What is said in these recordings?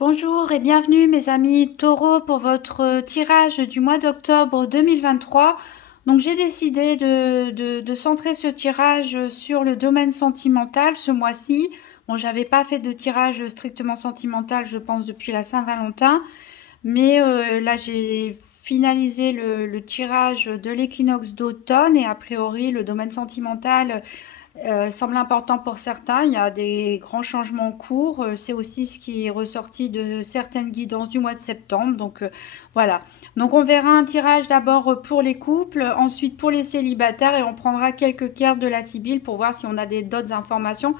Bonjour et bienvenue mes amis Taureau pour votre tirage du mois d'octobre 2023. Donc j'ai décidé de centrer ce tirage sur le domaine sentimental ce mois-ci. Bon, j'avais pas fait de tirage strictement sentimental, je pense, depuis la Saint-Valentin. Mais là, j'ai finalisé le tirage de l'équinoxe d'automne et a priori, le domaine sentimental semble important pour certains. Il y a des grands changements en cours. C'est aussi ce qui est ressorti de certaines guidances du mois de septembre. Donc voilà. Donc on verra un tirage d'abord pour les couples, ensuite pour les célibataires et on prendra quelques cartes de la Sibylle pour voir si on a d'autres informations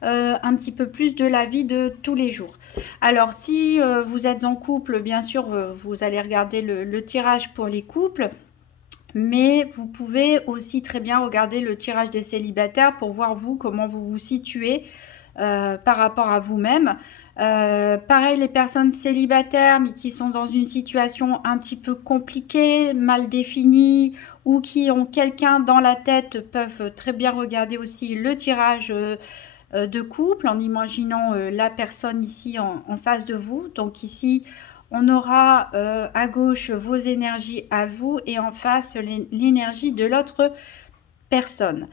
un petit peu plus de la vie de tous les jours. Alors si vous êtes en couple, bien sûr, vous allez regarder le tirage pour les couples. Mais vous pouvez aussi très bien regarder le tirage des célibataires pour voir vous comment vous vous situez par rapport à vous-même. Pareil, les personnes célibataires mais qui sont dans une situation un petit peu compliquée, mal définie ou qui ont quelqu'un dans la tête peuvent très bien regarder aussi le tirage de couple en imaginant la personne ici en face de vous. Donc ici, on aura à gauche vos énergies à vous et en face l'énergie de l'autre personne.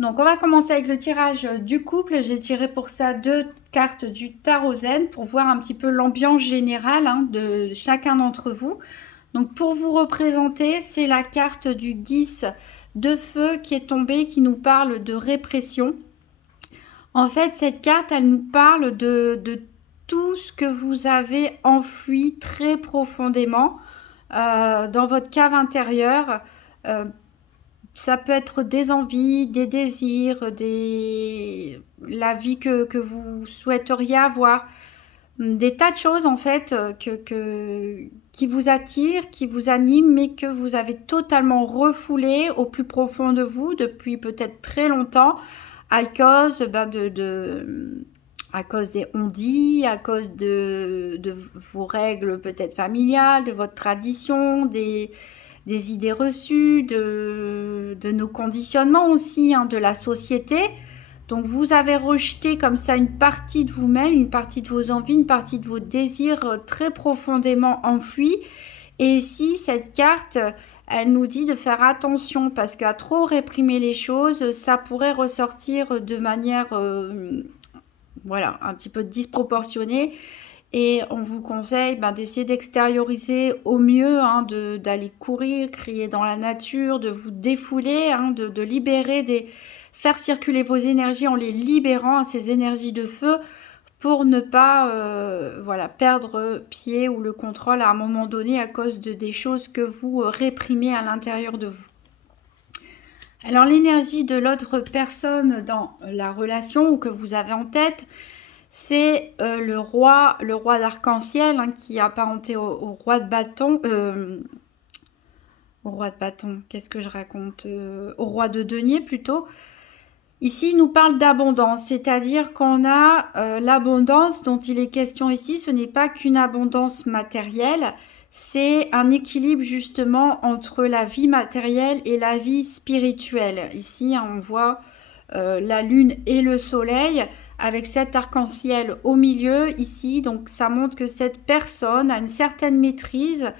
Donc on va commencer avec le tirage du couple. J'ai tiré pour ça deux cartes du tarot zen pour voir un petit peu l'ambiance générale de chacun d'entre vous. Donc pour vous représenter, c'est la carte du 10 de feu qui est tombée, qui nous parle de répression. En fait, cette carte, elle nous parle de tout ce que vous avez enfoui très profondément dans votre cave intérieure. Euh, Ça peut être des envies, des désirs, la vie que vous souhaiteriez avoir. Des tas de choses en fait qui vous attirent, qui vous animent, mais que vous avez totalement refoulé au plus profond de vous depuis peut-être très longtemps à cause à cause des on-dit, à cause de vos règles peut-être familiales, de votre tradition, des idées reçues, de nos conditionnements aussi, de la société. Donc vous avez rejeté comme ça une partie de vous-même, une partie de vos envies, une partie de vos désirs très profondément enfouis. Et ici, cette carte, elle nous dit de faire attention parce qu'à trop réprimer les choses, ça pourrait ressortir de manière voilà, un petit peu disproportionnée. Et on vous conseille d'essayer d'extérioriser au mieux, d'aller courir, crier dans la nature, de vous défouler, de libérer, faire circuler vos énergies en les libérant, ces énergies de feu, pour ne pas voilà, perdre pied ou le contrôle à un moment donné à cause de des choses que vous réprimez à l'intérieur de vous. Alors l'énergie de l'autre personne dans la relation ou que vous avez en tête, c'est le roi d'arc-en-ciel qui est apparenté au roi de bâton. Au roi de bâton, qu'est-ce que je raconte au roi de denier plutôt. Ici, il nous parle d'abondance, c'est-à-dire qu'on a l'abondance dont il est question ici. Ce n'est pas qu'une abondance matérielle, c'est un équilibre justement entre la vie matérielle et la vie spirituelle. Ici, on voit la lune et le soleil avec cet arc-en-ciel au milieu ici. Donc ça montre que cette personne a une certaine maîtrise,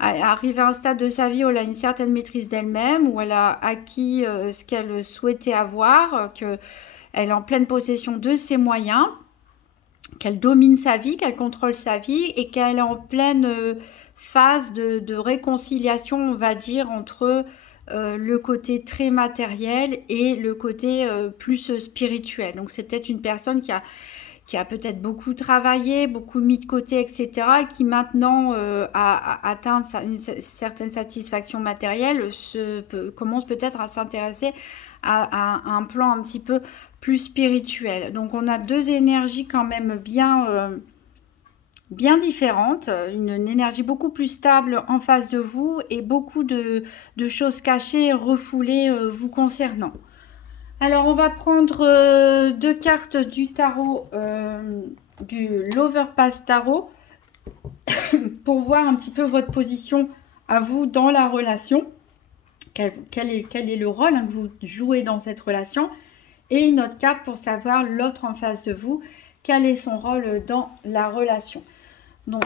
arrive à un stade de sa vie où elle a une certaine maîtrise d'elle-même, où elle a acquis ce qu'elle souhaitait avoir, qu'elle est en pleine possession de ses moyens, qu'elle domine sa vie, qu'elle contrôle sa vie et qu'elle est en pleine phase de réconciliation, on va dire, entre le côté très matériel et le côté plus spirituel. Donc c'est peut-être une personne qui a peut-être beaucoup travaillé, beaucoup mis de côté, etc., et qui maintenant a atteint une certaine satisfaction matérielle, commence peut-être à s'intéresser à un plan un petit peu plus spirituel. Donc on a deux énergies quand même bien différentes, une énergie beaucoup plus stable en face de vous et beaucoup de choses cachées, refoulées vous concernant. Alors on va prendre deux cartes du tarot, du l'Overpass Tarot, pour voir un petit peu votre position à vous dans la relation. Quel est le rôle que vous jouez dans cette relation. Et une autre carte pour savoir l'autre en face de vous, quel est son rôle dans la relation. Donc,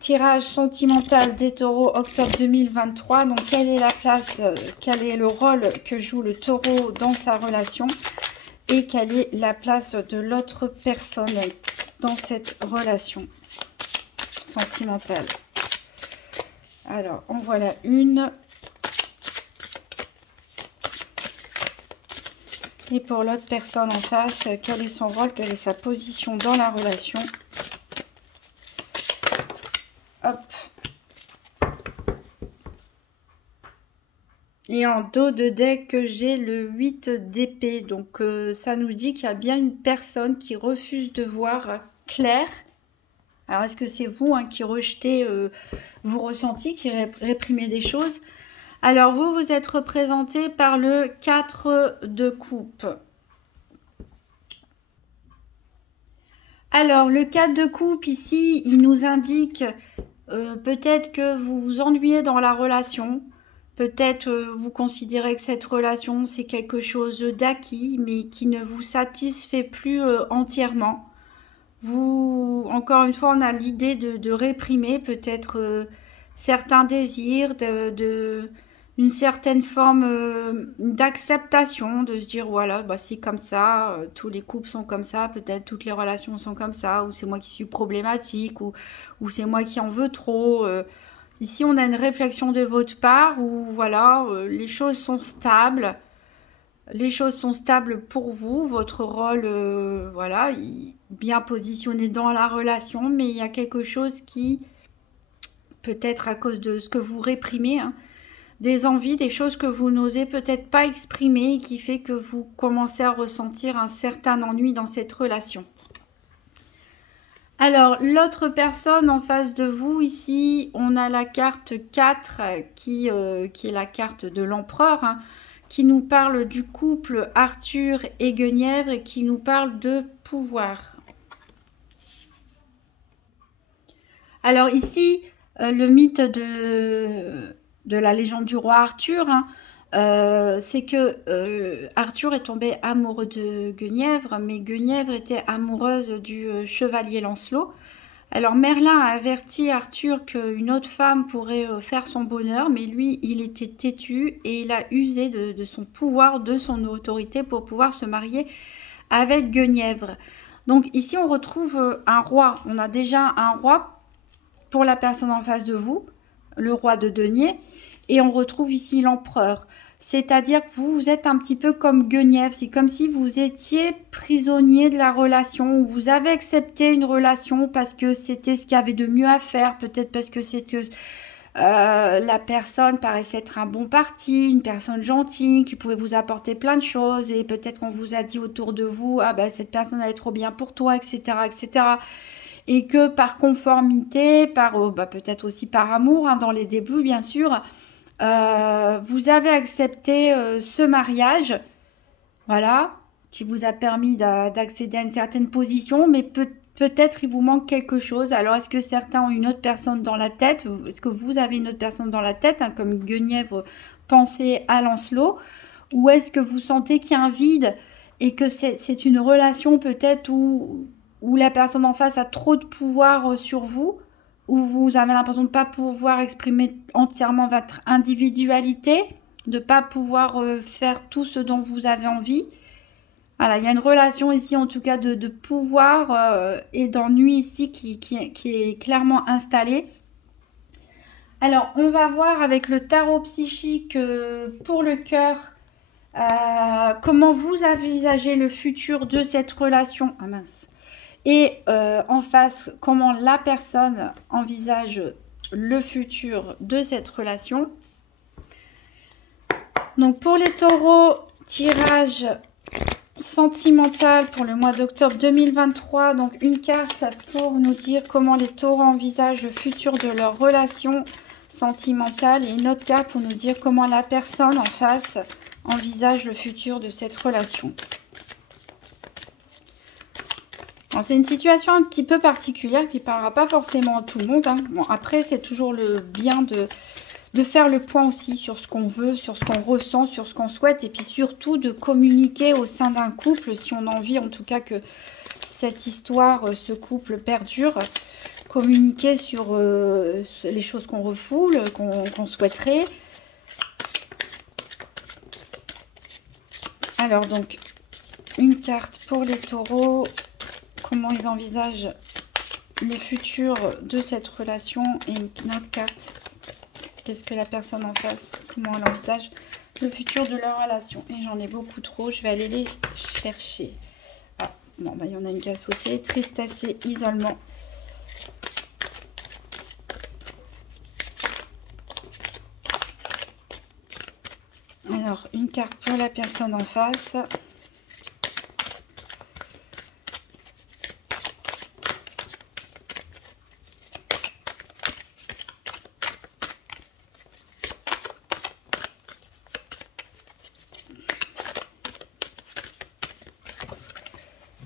tirage sentimental des taureaux octobre 2023. Donc, quelle est la place, quel est le rôle que joue le taureau dans sa relation et quelle est la place de l'autre personne dans cette relation sentimentale. Alors, en voilà une. Et pour l'autre personne en face, quel est son rôle, quelle est sa position dans la relation. Hop. Et en dos de deck, j'ai le 8 d'épée. Donc, ça nous dit qu'il y a bien une personne qui refuse de voir clair. Alors, est-ce que c'est vous qui rejetez vos ressentis, qui réprimez des choses? Alors, vous êtes représenté par le 4 de coupe. Alors, le 4 de coupe, ici, il nous indique peut-être que vous vous ennuyez dans la relation. Peut-être vous considérez que cette relation, c'est quelque chose d'acquis, mais qui ne vous satisfait plus entièrement. Vous, encore une fois, on a l'idée de réprimer peut-être certains désirs, une certaine forme d'acceptation, de se dire voilà, bah, c'est comme ça, tous les couples sont comme ça, peut-être toutes les relations sont comme ça, ou c'est moi qui suis problématique, ou c'est moi qui en veux trop. Ici, on a une réflexion de votre part où voilà, les choses sont stables. Les choses sont stables pour vous, votre rôle, voilà, bien positionné dans la relation, mais il y a quelque chose qui, peut-être à cause de ce que vous réprimez, des envies, des choses que vous n'osez peut-être pas exprimer et qui fait que vous commencez à ressentir un certain ennui dans cette relation. Alors, l'autre personne en face de vous, ici, on a la carte 4 qui est la carte de l'empereur, qui nous parle du couple Arthur et Guenièvre et qui nous parle de pouvoir. Alors ici, le mythe de la légende du roi Arthur, c'est que Arthur est tombé amoureux de Guenièvre, mais Guenièvre était amoureuse du chevalier Lancelot. Alors Merlin a averti Arthur qu'une autre femme pourrait faire son bonheur, mais lui, il était têtu et il a usé de son pouvoir, de son autorité pour pouvoir se marier avec Guenièvre. Donc ici, on retrouve un roi. On a déjà un roi pour la personne en face de vous, le roi de denier, et on retrouve ici l'empereur. C'est-à-dire que vous êtes un petit peu comme Guenièvre. C'est comme si vous étiez prisonnier de la relation, ou vous avez accepté une relation parce que c'était ce qu'il y avait de mieux à faire. Peut-être parce que la personne paraissait être un bon parti, une personne gentille, qui pouvait vous apporter plein de choses. Et peut-être qu'on vous a dit autour de vous, ah ben cette personne elle est trop bien pour toi, etc., etc. Et que par conformité, peut-être aussi par amour, dans les débuts bien sûr, vous avez accepté ce mariage, voilà, qui vous a permis d'accéder à une certaine position, mais peut-être il vous manque quelque chose. Alors, est-ce que certains ont une autre personne dans la tête? Est-ce que vous avez une autre personne dans la tête, comme Guenièvre pensait à Lancelot? Ou est-ce que vous sentez qu'il y a un vide et que c'est une relation peut-être où la personne en face a trop de pouvoir sur vous? Où vous avez l'impression de ne pas pouvoir exprimer entièrement votre individualité, de ne pas pouvoir faire tout ce dont vous avez envie. Voilà, il y a une relation ici en tout cas de pouvoir et d'ennui ici qui est clairement installée. Alors, on va voir avec le tarot psychique pour le cœur comment vous envisagez le futur de cette relation. Ah mince. Et en face, comment la personne envisage le futur de cette relation. Donc pour les taureaux, tirage sentimental pour le mois d'octobre 2023. Donc une carte pour nous dire comment les taureaux envisagent le futur de leur relation sentimentale. Et une autre carte pour nous dire comment la personne en face envisage le futur de cette relation. C'est une situation un petit peu particulière qui ne parlera pas forcément à tout le monde. Bon, après, c'est toujours le bien de faire le point aussi sur ce qu'on veut, sur ce qu'on ressent, sur ce qu'on souhaite. Et puis surtout de communiquer au sein d'un couple, si on a envie en tout cas que cette histoire, ce couple perdure. Communiquer sur les choses qu'on refoule, qu'on souhaiterait. Alors donc, une carte pour les taureaux. Comment ils envisagent le futur de cette relation. Et une autre carte. Qu'est-ce que la personne en face, comment elle envisage le futur de leur relation. Et j'en ai beaucoup trop, je vais aller les chercher. Ah, bon, bah, il y en a une qui a sauté. Tristesse et isolement. Alors, une carte pour la personne en face.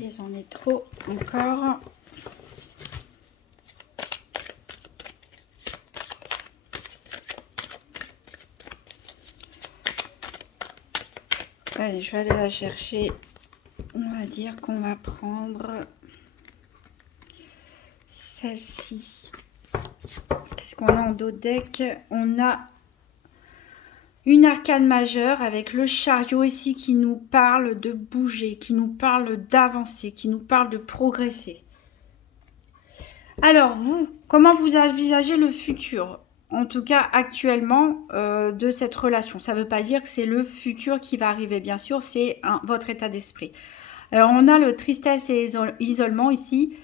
Et j'en ai trop encore. Allez, je vais aller la chercher. On va dire qu'on va prendre celle-ci. Qu'est-ce qu'on a en dos de deck? On a une arcane majeure avec le chariot ici qui nous parle de bouger, qui nous parle d'avancer, qui nous parle de progresser. Alors, vous, comment vous envisagez le futur? En tout cas, actuellement, de cette relation. Ça ne veut pas dire que c'est le futur qui va arriver, bien sûr, c'est votre état d'esprit. Alors, on a le tristesse et isolement ici.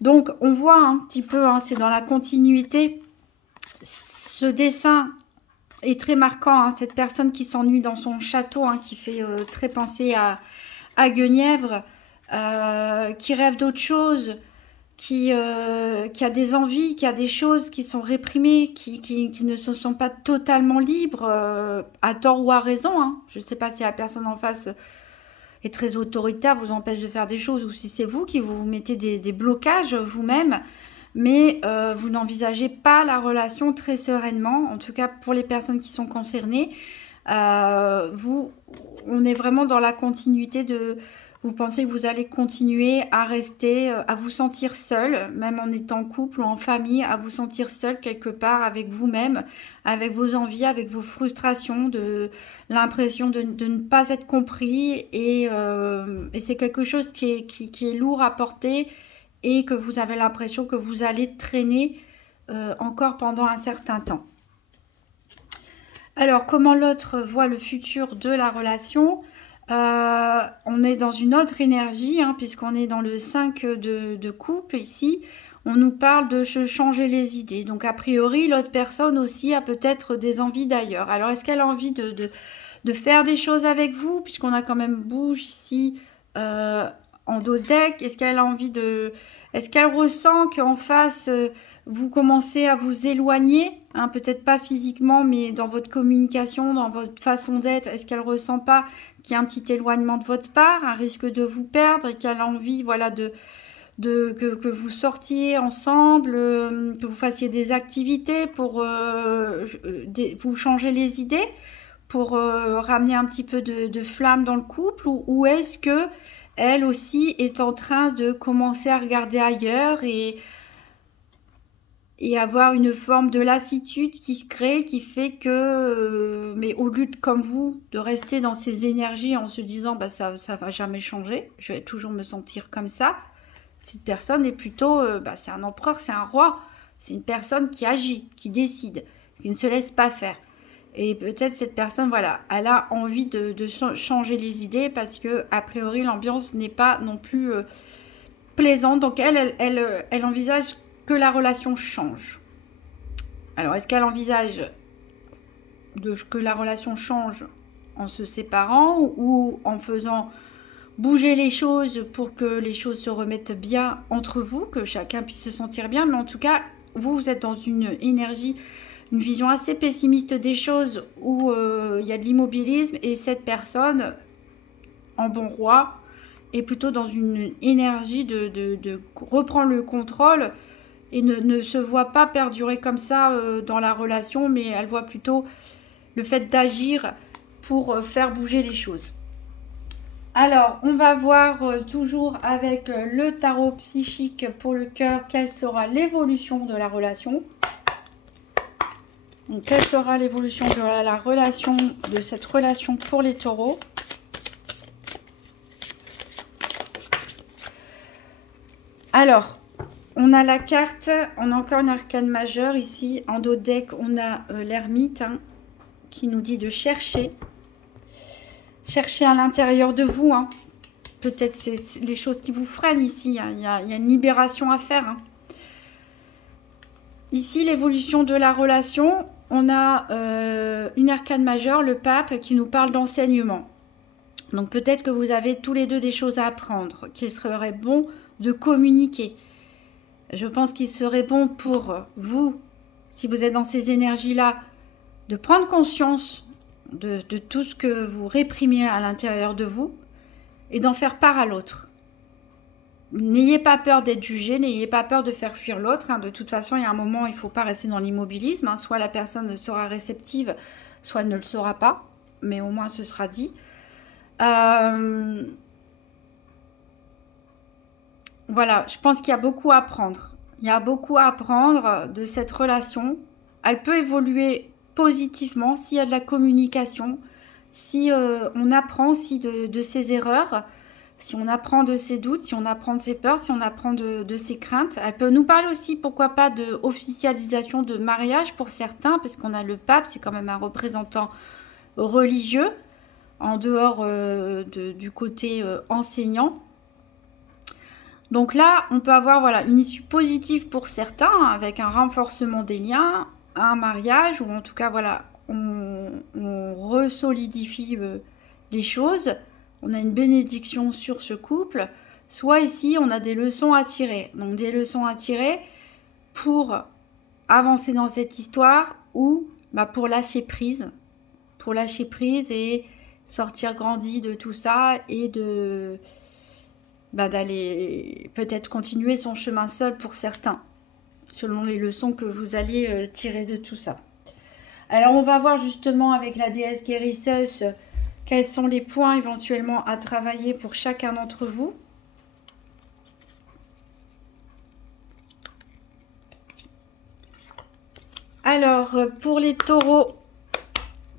Donc, on voit un petit peu, hein, c'est dans la continuité. Ce dessin est très marquant, hein, cette personne qui s'ennuie dans son château, hein, qui fait très penser à Guenièvre, qui rêve d'autre chose, qui a des envies, qui a des choses qui sont réprimées, qui ne se sont pas totalement libres, à tort ou à raison. Hein. Je ne sais pas si la personne en face est très autoritaire, vous empêche de faire des choses, ou si c'est vous qui vous mettez des blocages vous-même, mais vous n'envisagez pas la relation très sereinement, en tout cas pour les personnes qui sont concernées. On est vraiment dans la continuité de... Vous pensez que vous allez continuer à rester, à vous sentir seul, même en étant en couple ou en famille, à vous sentir seul quelque part avec vous-même, avec vos envies, avec vos frustrations, de l'impression de ne pas être compris. Et c'est quelque chose qui est lourd à porter et que vous avez l'impression que vous allez traîner encore pendant un certain temps. Alors, comment l'autre voit le futur de la relation ? On est dans une autre énergie, hein, puisqu'on est dans le 5 de coupe ici. On nous parle de se changer les idées. Donc, a priori, l'autre personne aussi a peut-être des envies d'ailleurs. Alors, est-ce qu'elle a envie de faire des choses avec vous, puisqu'on a quand même bouge ici en dos de deck? Est-ce qu'elle a envie de... Est-ce qu'elle ressent qu'en face, vous commencez à vous éloigner, hein, peut-être pas physiquement, mais dans votre communication, dans votre façon d'être? Est-ce qu'elle ressent pas qu'il y a un petit éloignement de votre part, un risque de vous perdre, et qu'elle a envie, voilà, que vous sortiez ensemble, que vous fassiez des activités pour vous changer les idées, pour ramener un petit peu de flamme dans le couple, ou est-ce que elle aussi est en train de commencer à regarder ailleurs et avoir une forme de lassitude qui se crée, qui fait que, mais au lieu de, comme vous, de rester dans ces énergies en se disant bah, ça va jamais changer, je vais toujours me sentir comme ça, cette personne est plutôt, c'est un empereur, c'est un roi, c'est une personne qui agit, qui décide, qui ne se laisse pas faire. Et peut-être cette personne, voilà, elle a envie de changer les idées parce que a priori l'ambiance n'est pas non plus plaisante. Donc elle envisage que la relation change. Alors est-ce qu'elle envisage que la relation change en se séparant ou en faisant bouger les choses pour que les choses se remettent bien entre vous, que chacun puisse se sentir bien? Mais en tout cas, vous êtes dans une énergie, une vision assez pessimiste des choses où il y a de l'immobilisme, et cette personne, en bon roi, est plutôt dans une énergie de reprendre le contrôle et ne se voit pas perdurer comme ça dans la relation, mais elle voit plutôt le fait d'agir pour faire bouger les choses. Alors, on va voir toujours avec le tarot psychique pour le cœur, quelle sera l'évolution de la relation. Donc, quelle sera l'évolution de la relation, de cette relation pour les taureaux? Alors, on a la carte, on a encore une arcane majeure ici. En dos de deck, on a l'ermite qui nous dit de chercher. Chercher à l'intérieur de vous. Peut-être c'est les choses qui vous freinent ici. Il y a une libération à faire. Ici, l'évolution de la relation, on a une arcane majeure, le pape, qui nous parle d'enseignement. Donc peut-être que vous avez tous les deux des choses à apprendre, qu'il serait bon de communiquer. Je pense qu'il serait bon pour vous, si vous êtes dans ces énergies-là, de prendre conscience de tout ce que vous réprimez à l'intérieur de vous et d'en faire part à l'autre. N'ayez pas peur d'être jugé, n'ayez pas peur de faire fuir l'autre. De toute façon, il y a un moment, il ne faut pas rester dans l'immobilisme. Soit la personne sera réceptive, soit elle ne le sera pas. Mais au moins, ce sera dit. Voilà, je pense qu'il y a beaucoup à apprendre. Il y a beaucoup à apprendre de cette relation. Elle peut évoluer positivement s'il y a de la communication, si on apprend aussi de ses erreurs, si on apprend de ses doutes, si on apprend de ses peurs, si on apprend de ses craintes. Elle peut nous parler aussi, pourquoi pas, de officialisation de mariage pour certains, parce qu'on a le pape, c'est quand même un représentant religieux, en dehors du côté enseignant. Donc là, on peut avoir voilà, une issue positive pour certains, avec un renforcement des liens, un mariage, ou en tout cas, voilà, on resolidifie les choses. On a une bénédiction sur ce couple. Soit ici, on a des leçons à tirer. Donc des leçons à tirer pour avancer dans cette histoire ou pour lâcher prise. Pour lâcher prise et sortir grandi de tout ça et d'aller peut-être continuer son chemin seul pour certains, selon les leçons que vous allez tirer de tout ça. Alors on va voir justement avec la déesse guérisseuse quels sont les points éventuellement à travailler pour chacun d'entre vous. Alors pour les taureaux,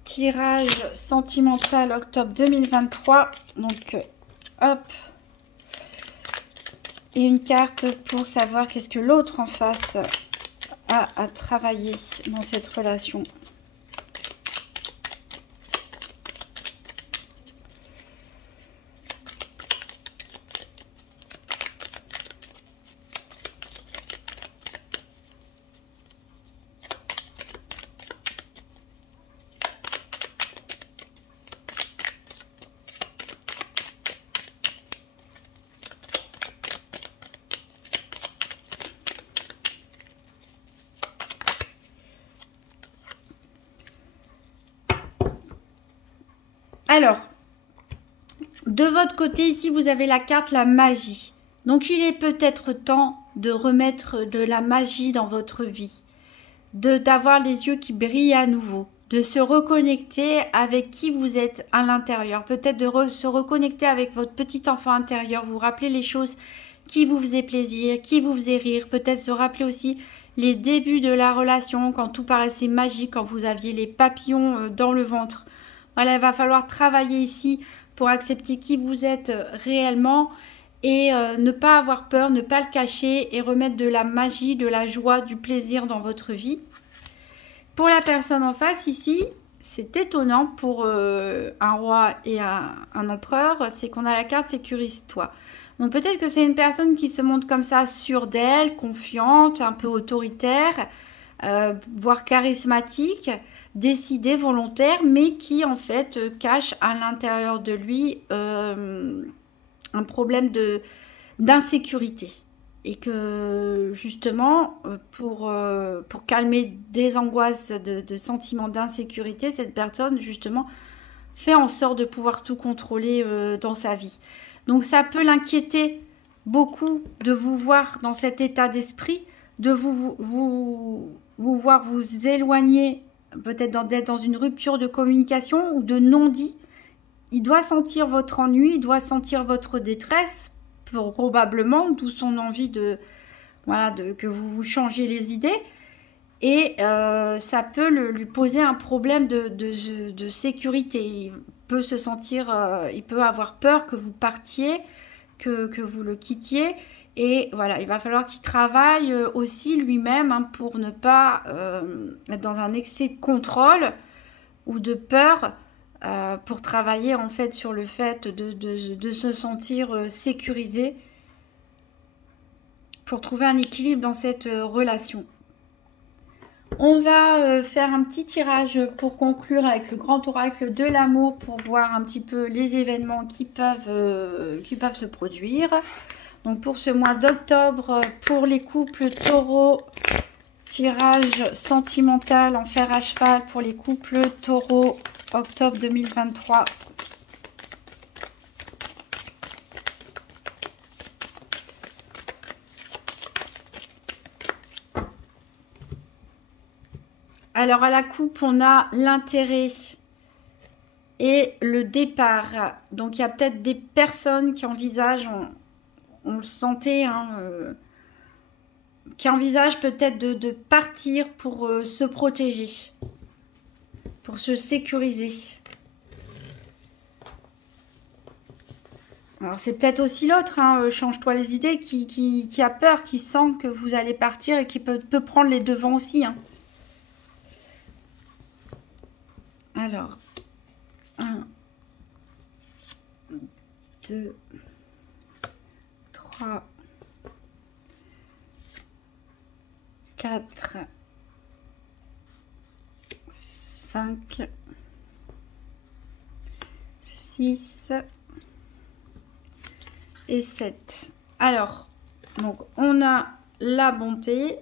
tirage sentimental octobre 2023, donc hop, et une carte pour savoir qu'est-ce que l'autre en face a à travailler dans cette relation. Alors, de votre côté, ici, vous avez la carte la magie. Donc, il est peut-être temps de remettre de la magie dans votre vie, d'avoir les yeux qui brillent à nouveau, de se reconnecter avec qui vous êtes à l'intérieur, peut-être de se reconnecter avec votre petit enfant intérieur, vous rappeler les choses qui vous faisaient plaisir, qui vous faisaient rire, peut-être se rappeler aussi les débuts de la relation, quand tout paraissait magique, quand vous aviez les papillons dans le ventre. Voilà, il va falloir travailler ici pour accepter qui vous êtes réellement et ne pas avoir peur, ne pas le cacher et remettre de la magie, de la joie, du plaisir dans votre vie. Pour la personne en face ici, c'est étonnant pour un roi et un empereur, c'est qu'on a la carte sécurise-toi. Donc peut-être que c'est une personne qui se montre comme ça sûre d'elle, confiante, un peu autoritaire, voire charismatique, décidé, volontaire, mais qui en fait cache à l'intérieur de lui un problème d'insécurité. Et que justement, pour calmer des angoisses de sentiments d'insécurité, cette personne justement fait en sorte de pouvoir tout contrôler dans sa vie. Donc ça peut l'inquiéter beaucoup de vous voir dans cet état d'esprit, de vous voir vous éloigner peut-être d'être dans une rupture de communication ou de non-dit il doit sentir votre ennui, il doit sentir votre détresse, probablement, d'où son envie de, voilà, que vous changiez les idées. Et ça peut lui poser un problème de sécurité. Il peut se sentir, il peut avoir peur que vous partiez, que vous le quittiez. Et voilà, il va falloir qu'il travaille aussi lui-même, hein, pour ne pas être dans un excès de contrôle ou de peur, pour travailler en fait sur le fait de se sentir sécurisé, pour trouver un équilibre dans cette relation. On va faire un petit tirage pour conclure avec le grand oracle de l'amour pour voir un petit peu les événements qui peuvent se produire. Donc pour ce mois d'octobre, pour les couples taureaux, tirage sentimental en fer à cheval pour les couples taureaux, octobre 2023. Alors à la coupe, on a l'intérêt et le départ. Donc il y a peut-être des personnes qui envisagent, on le sentait, hein, qui envisagent peut-être de partir pour se protéger, pour se sécuriser. Alors c'est peut-être aussi l'autre, hein, change-toi les idées, qui a peur, qui sent que vous allez partir et qui peut prendre les devants aussi, hein. Alors, 1, 2, 3, 4, 5, 6 et 7. Alors, donc on a la bonté,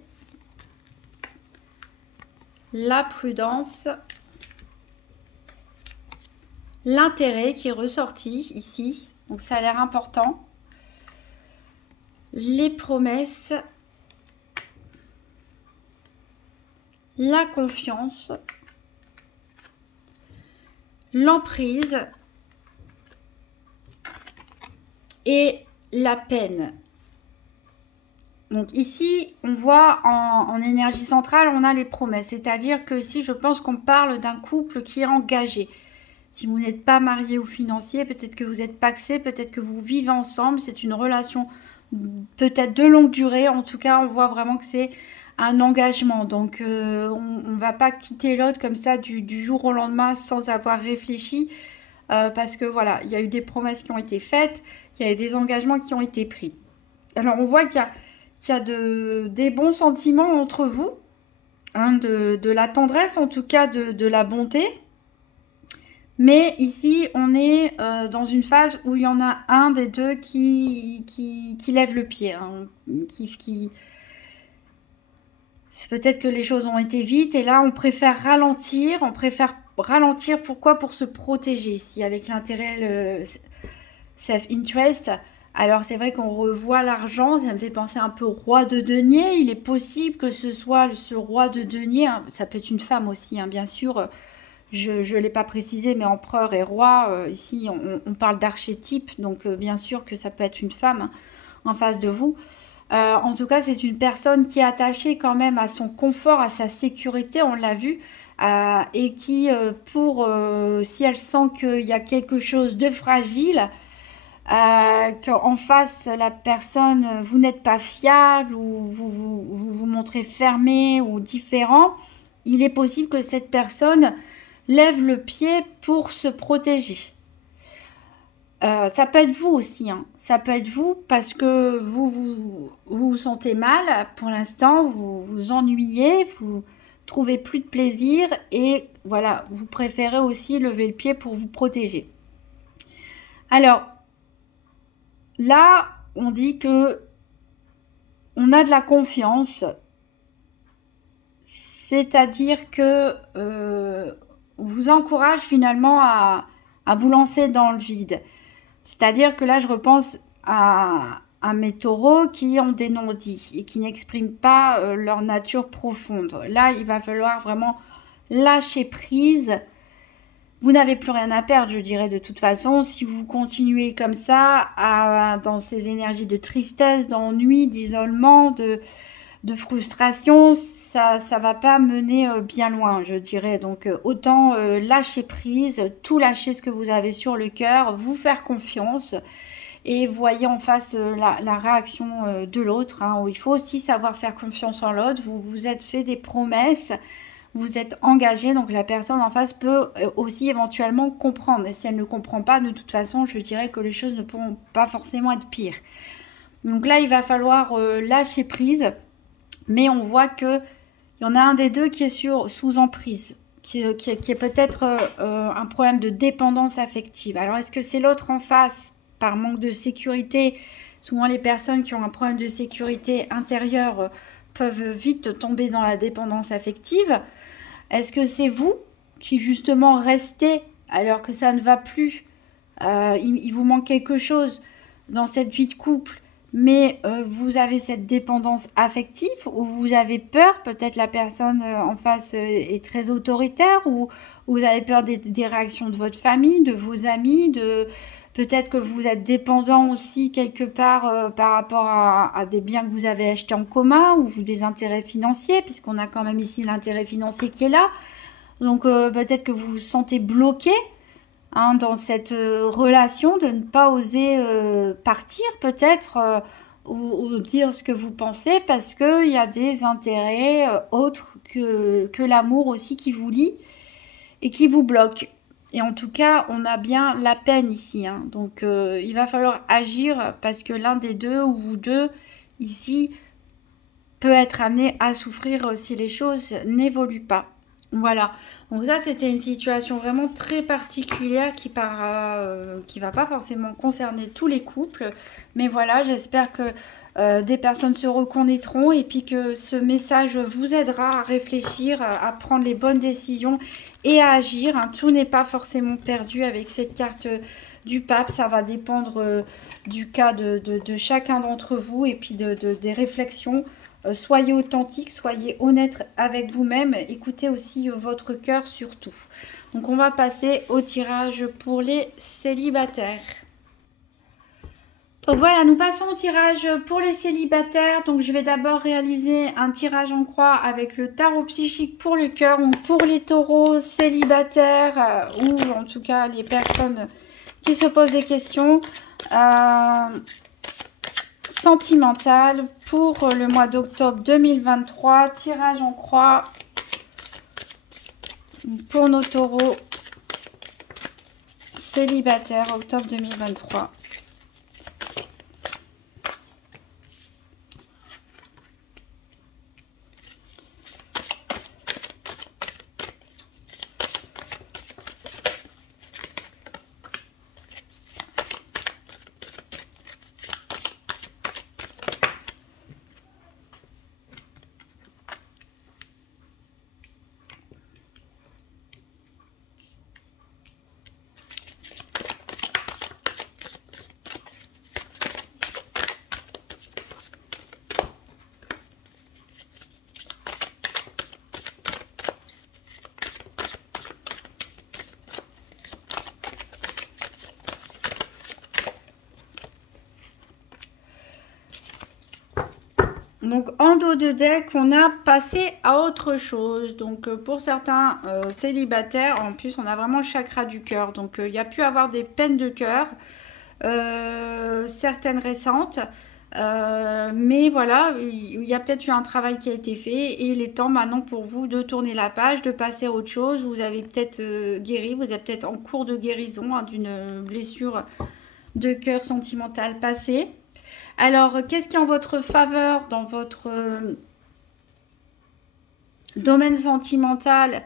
la prudence, l'intérêt qui est ressorti ici, donc ça a l'air important, les promesses, la confiance, l'emprise et la peine. Donc ici, on voit en énergie centrale, on a les promesses, c'est-à-dire que si je pense qu'on parle d'un couple qui est engagé. Si vous n'êtes pas marié ou financier, peut-être que vous êtes pacsé, peut-être que vous vivez ensemble. C'est une relation peut-être de longue durée. En tout cas, on voit vraiment que c'est un engagement. Donc, on ne va pas quitter l'autre comme ça du jour au lendemain sans avoir réfléchi. Parce que voilà, il y a eu des promesses qui ont été faites. Il y a eu des engagements qui ont été pris. Alors, on voit qu'il y a des bons sentiments entre vous. Hein, de la tendresse, en tout cas de la bonté. Mais ici, on est dans une phase où il y en a un des deux qui lève le pied. Hein, c'est peut-être que les choses ont été vite et là, on préfère ralentir. On préfère ralentir, pourquoi? Pour se protéger ici, avec l'intérêt, le self-interest. Alors, c'est vrai qu'on revoit l'argent, ça me fait penser un peu au roi de denier. Il est possible que ce soit ce roi de denier, hein, ça peut être une femme aussi, hein, bien sûr. Je ne l'ai pas précisé, mais empereur et roi, ici on parle d'archétype, donc bien sûr que ça peut être une femme, hein, en face de vous. En tout cas, c'est une personne qui est attachée quand même à son confort, à sa sécurité, on l'a vu, et qui, si elle sent qu'il y a quelque chose de fragile, qu'en face, la personne, vous n'êtes pas fiable, ou vous montrez fermé ou différent, il est possible que cette personne lève le pied pour se protéger. Ça peut être vous aussi, hein. Ça peut être vous parce que vous sentez mal pour l'instant, vous vous ennuyez, vous trouvez plus de plaisir et voilà, vous préférez aussi lever le pied pour vous protéger. Alors, là, on dit que on a de la confiance, c'est-à-dire que on vous encourage finalement à vous lancer dans le vide. C'est-à-dire que là, je repense à mes taureaux qui ont des non-dits et qui n'expriment pas leur nature profonde. Là, il va falloir vraiment lâcher prise vous n'avez plus rien à perdre, je dirais, de toute façon. Si vous continuez comme ça, dans ces énergies de tristesse, d'ennui, d'isolement, de frustration, ça va pas mener bien loin, je dirais. Donc, autant lâcher prise, tout lâcher ce que vous avez sur le cœur, vous faire confiance et voyez en face la réaction de l'autre. Hein. Il faut aussi savoir faire confiance en l'autre. Vous vous êtes fait des promesses. Vous êtes engagé, donc la personne en face peut aussi éventuellement comprendre. Et si elle ne comprend pas, de toute façon, je dirais que les choses ne pourront pas forcément être pires. Donc là, il va falloir lâcher prise. Mais on voit qu'il y en a un des deux qui est sous emprise, qui est peut-être un problème de dépendance affective. Alors, est-ce que c'est l'autre en face, par manque de sécurité? Souvent, les personnes qui ont un problème de sécurité intérieure peuvent vite tomber dans la dépendance affective. Est-ce que c'est vous qui justement restez alors que ça ne va plus, il vous manque quelque chose dans cette vie de couple, mais vous avez cette dépendance affective ou vous avez peur, peut-être la personne en face est très autoritaire ou vous avez peur des réactions de votre famille, de vos amis, peut-être que vous êtes dépendant aussi quelque part par rapport à des biens que vous avez achetés en commun ou des intérêts financiers, puisqu'on a quand même ici l'intérêt financier qui est là. Donc peut-être que vous vous sentez bloqué hein, dans cette relation, de ne pas oser partir peut-être ou dire ce que vous pensez parce qu'il y a des intérêts autres que l'amour aussi qui vous lie et qui vous bloque. Et en tout cas, on a bien la peine ici. Hein. Donc, il va falloir agir parce que l'un des deux ou vous deux, ici, peut être amené à souffrir si les choses n'évoluent pas. Voilà. Donc ça, c'était une situation vraiment très particulière qui va pas forcément concerner tous les couples. Mais voilà, j'espère que des personnes se reconnaîtront et puis que ce message vous aidera à réfléchir, à prendre les bonnes décisions et à agir. Hein. Tout n'est pas forcément perdu avec cette carte du pape. Ça va dépendre du cas de chacun d'entre vous et puis des réflexions. Soyez authentique, soyez honnête avec vous-même. Écoutez aussi votre cœur surtout. Donc on va passer au tirage pour les célibataires. Donc voilà, nous passons au tirage pour les célibataires. Donc je vais d'abord réaliser un tirage en croix avec le tarot psychique pour le cœur. Donc pour les taureaux célibataires ou en tout cas les personnes qui se posent des questions sentimentales pour le mois d'octobre 2023. Tirage en croix pour nos taureaux célibataires octobre 2023. Donc en dos de deck, on a passé à autre chose. Donc pour certains célibataires, en plus on a vraiment le chakra du cœur. Donc il y a pu avoir des peines de cœur, certaines récentes. Mais voilà, il y a peut-être eu un travail qui a été fait et il est temps maintenant pour vous de tourner la page, de passer à autre chose. Vous avez peut-être guéri, vous êtes peut-être en cours de guérison hein, d'une blessure de cœur sentimentale passée. Alors, qu'est-ce qui est en votre faveur dans votre domaine sentimental?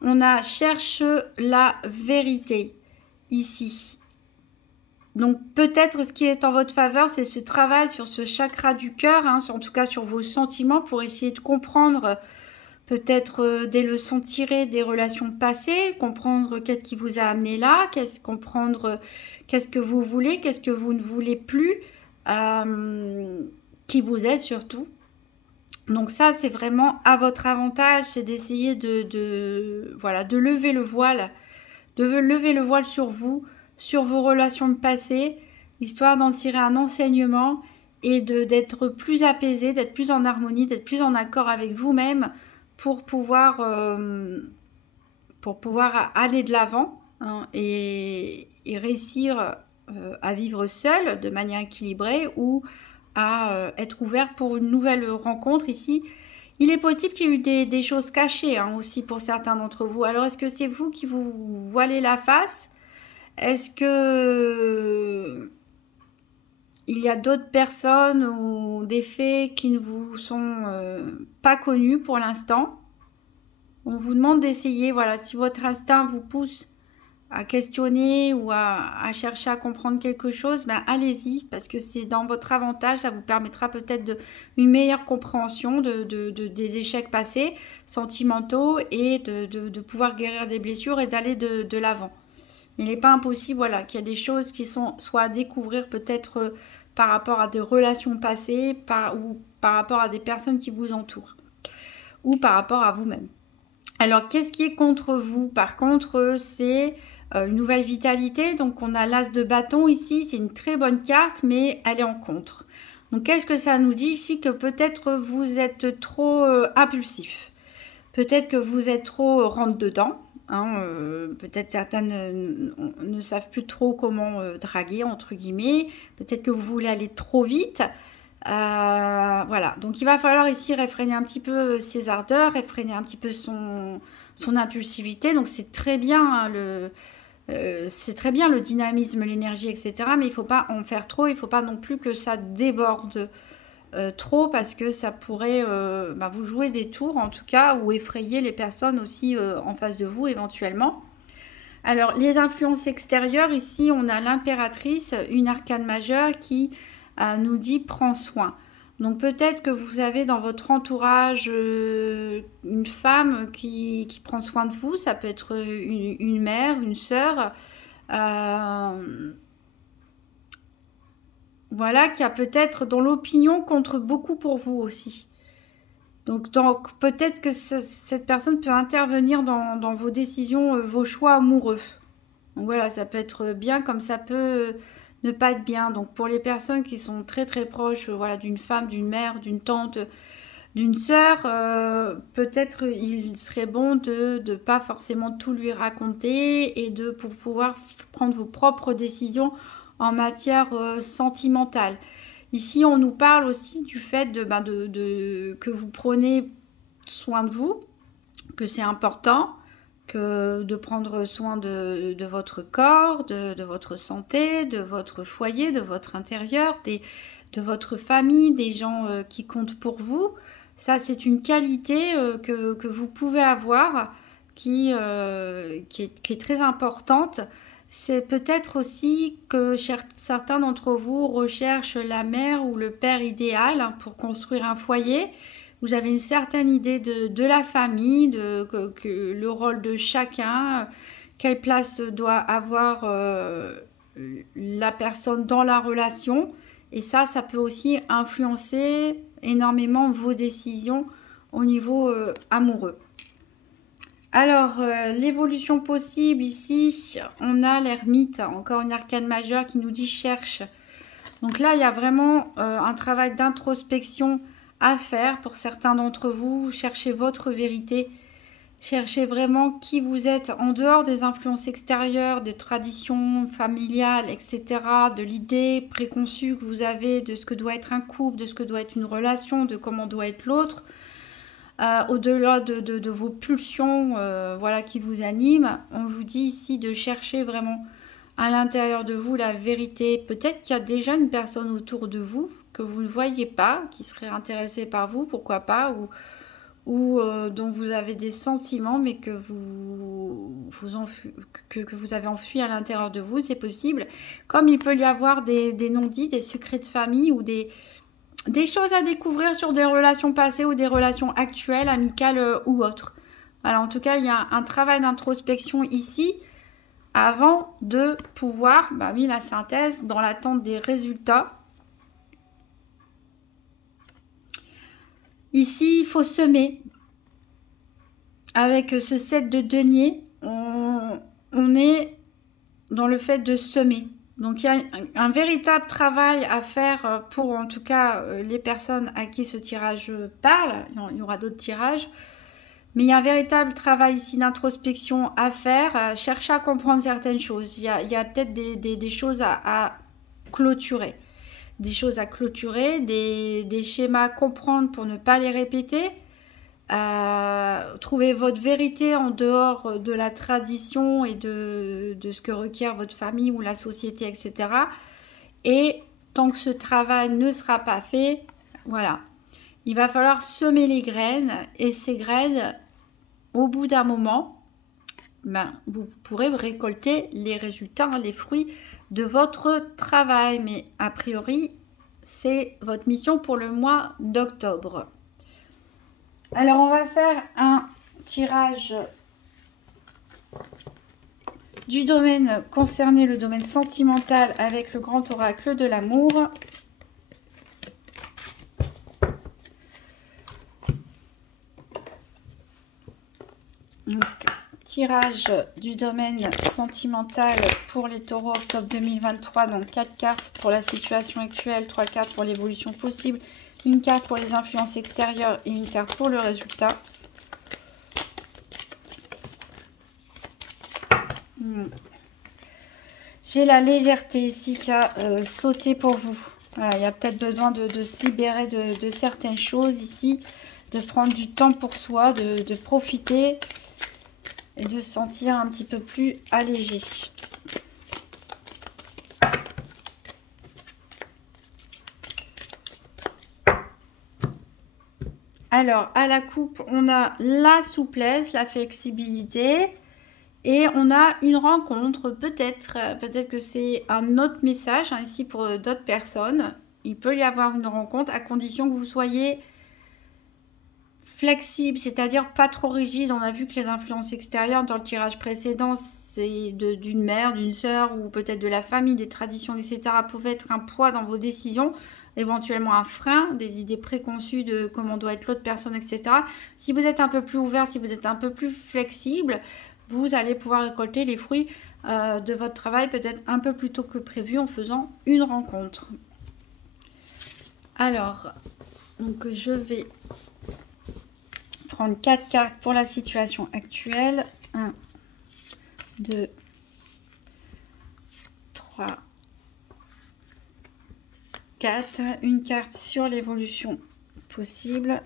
On a cherche la vérité ici. Donc, peut-être ce qui est en votre faveur, c'est ce travail sur ce chakra du cœur, hein, en tout cas sur vos sentiments, pour essayer de comprendre peut-être des leçons tirées des relations passées, comprendre qu'est-ce qui vous a amené là, comprendre qu'est-ce que vous voulez, qu'est-ce que vous ne voulez plus. Qui vous aide surtout. Donc ça, c'est vraiment à votre avantage, c'est d'essayer voilà, de lever le voile de lever le voile sur vous, sur vos relations passées, histoire d'en tirer un enseignement et d'être plus apaisé, d'être plus en harmonie, d'être plus en accord avec vous-même pour pouvoir aller de l'avant, hein, et réussir à vivre seul de manière équilibrée ou à être ouvert pour une nouvelle rencontre ici. Il est possible qu'il y ait eu des choses cachées, hein, aussi pour certains d'entre vous. Alors, est-ce que c'est vous qui vous voilez la face? Est-ce que il y a d'autres personnes ou des faits qui ne vous sont pas connus pour l'instant? On vous demande d'essayer, voilà, si votre instinct vous pousse à questionner ou à chercher à comprendre quelque chose, ben allez-y, parce que c'est dans votre avantage, ça vous permettra peut-être une meilleure compréhension des échecs passés, sentimentaux, et de pouvoir guérir des blessures et d'aller de l'avant. Mais il n'est pas impossible, voilà, qu'il y a des choses qui sont soit à découvrir peut-être par rapport à des relations passées, ou par rapport à des personnes qui vous entourent, ou par rapport à vous-même. Alors, qu'est-ce qui est contre vous? Par contre, c'est une nouvelle vitalité. Donc, on a l'as de bâton ici. C'est une très bonne carte, mais elle est en contre. Donc, qu'est-ce que ça nous dit ici? Que peut-être vous êtes trop impulsif. Peut-être que vous êtes trop rentre-dedans. Hein, peut-être certains ne savent plus trop comment draguer, entre guillemets. Peut-être que vous voulez aller trop vite. Voilà, donc il va falloir ici réfréner un petit peu ses ardeurs, réfréner un petit peu son impulsivité. Donc c'est très bien, hein, c'est très bien le dynamisme, l'énergie, etc. Mais il ne faut pas en faire trop, il ne faut pas non plus que ça déborde trop, parce que ça pourrait vous jouer des tours en tout cas, ou effrayer les personnes aussi en face de vous éventuellement. Alors les influences extérieures, ici on a l'impératrice, une arcane majeure qui nous dit prends soin. Donc peut-être que vous avez dans votre entourage une femme qui prend soin de vous. Ça peut être une mère, une sœur, voilà, qui a peut-être dans l'opinion contre beaucoup pour vous aussi. Donc peut-être que cette personne peut intervenir dans vos décisions, vos choix amoureux. Donc voilà, ça peut être bien comme ça peut ne pas être bien. Donc pour les personnes qui sont très très proches, voilà, d'une femme, d'une mère, d'une tante, d'une sœur, peut-être il serait bon de ne pas forcément tout lui raconter et pour pouvoir prendre vos propres décisions en matière sentimentale. Ici, on nous parle aussi du fait que vous prenez soin de vous, que c'est important, que de prendre soin de votre corps, de votre santé, de votre foyer, de votre intérieur, de votre famille, des gens qui comptent pour vous. Ça, c'est une qualité que vous pouvez avoir qui est très importante. C'est peut-être aussi que certains d'entre vous recherchent la mère ou le père idéal, hein, pour construire un foyer. Vous avez une certaine idée de la famille, que le rôle de chacun, quelle place doit avoir la personne dans la relation. Et ça peut aussi influencer énormément vos décisions au niveau amoureux. Alors, l'évolution possible ici, on a l'ermite, encore une arcane majeure qui nous dit cherche. Donc là, il y a vraiment un travail d'introspection à faire pour certains d'entre vous. Cherchez votre vérité, cherchez vraiment qui vous êtes en dehors des influences extérieures, des traditions familiales, etc., de l'idée préconçue que vous avez de ce que doit être un couple, de ce que doit être une relation, de comment doit être l'autre. Au-delà de vos pulsions, voilà, qui vous animent, on vous dit ici de chercher vraiment à l'intérieur de vous la vérité. Peut-être qu'il y a déjà une personne autour de vous que vous ne voyez pas, qui serait intéressée par vous, pourquoi pas, ou dont vous avez des sentiments, mais que vous avez enfui à l'intérieur de vous, c'est possible. Comme il peut y avoir des non-dits, des secrets de famille, ou des choses à découvrir sur des relations passées ou des relations actuelles, amicales ou autres. Alors en tout cas, il y a un travail d'introspection ici avant de pouvoir, oui, la synthèse, dans l'attente des résultats. Ici, il faut semer. Avec ce 7 de denier, on est dans le fait de semer. Donc il y a un véritable travail à faire pour en tout cas les personnes à qui ce tirage parle. Il y aura d'autres tirages. Mais il y a un véritable travail ici d'introspection à faire. Chercher à comprendre certaines choses. Il y a peut-être des choses à clôturer. Des choses à clôturer, des schémas à comprendre pour ne pas les répéter. Trouver votre vérité en dehors de la tradition et de ce que requiert votre famille ou la société, etc. Et tant que ce travail ne sera pas fait, voilà, il va falloir semer les graines, et ces graines, au bout d'un moment, ben, vous pourrez récolter les résultats, les fruits de votre travail. Mais a priori, c'est votre mission pour le mois d'octobre. Alors, on va faire un tirage du domaine concerné, le domaine sentimental, avec le grand oracle de l'amour. Donc, tirage du domaine sentimental pour les taureaux octobre 2023. Donc, 4 cartes pour la situation actuelle, 3 cartes pour l'évolution possible, une carte pour les influences extérieures et une carte pour le résultat. J'ai la légèreté ici qui a sauté pour vous. Voilà, il y a peut-être besoin de se libérer de certaines choses ici, de prendre du temps pour soi, de profiter et de se sentir un petit peu plus allégé. Alors, à la coupe, on a la souplesse, la flexibilité et on a une rencontre. Peut-être que c'est un autre message hein, ici pour d'autres personnes. Il peut y avoir une rencontre à condition que vous soyez flexible, c'est-à-dire pas trop rigide. On a vu que les influences extérieures dans le tirage précédent, c'est d'une mère, d'une sœur ou peut-être de la famille, des traditions, etc. pouvaient être un poids dans vos décisions. Éventuellement un frein, des idées préconçues de comment doit être l'autre personne, etc. Si vous êtes un peu plus ouvert, si vous êtes un peu plus flexible, vous allez pouvoir récolter les fruits de votre travail peut-être un peu plus tôt que prévu en faisant une rencontre. Alors, donc je vais prendre 4 cartes pour la situation actuelle. 1, 2, 3, 4, une carte sur l'évolution possible,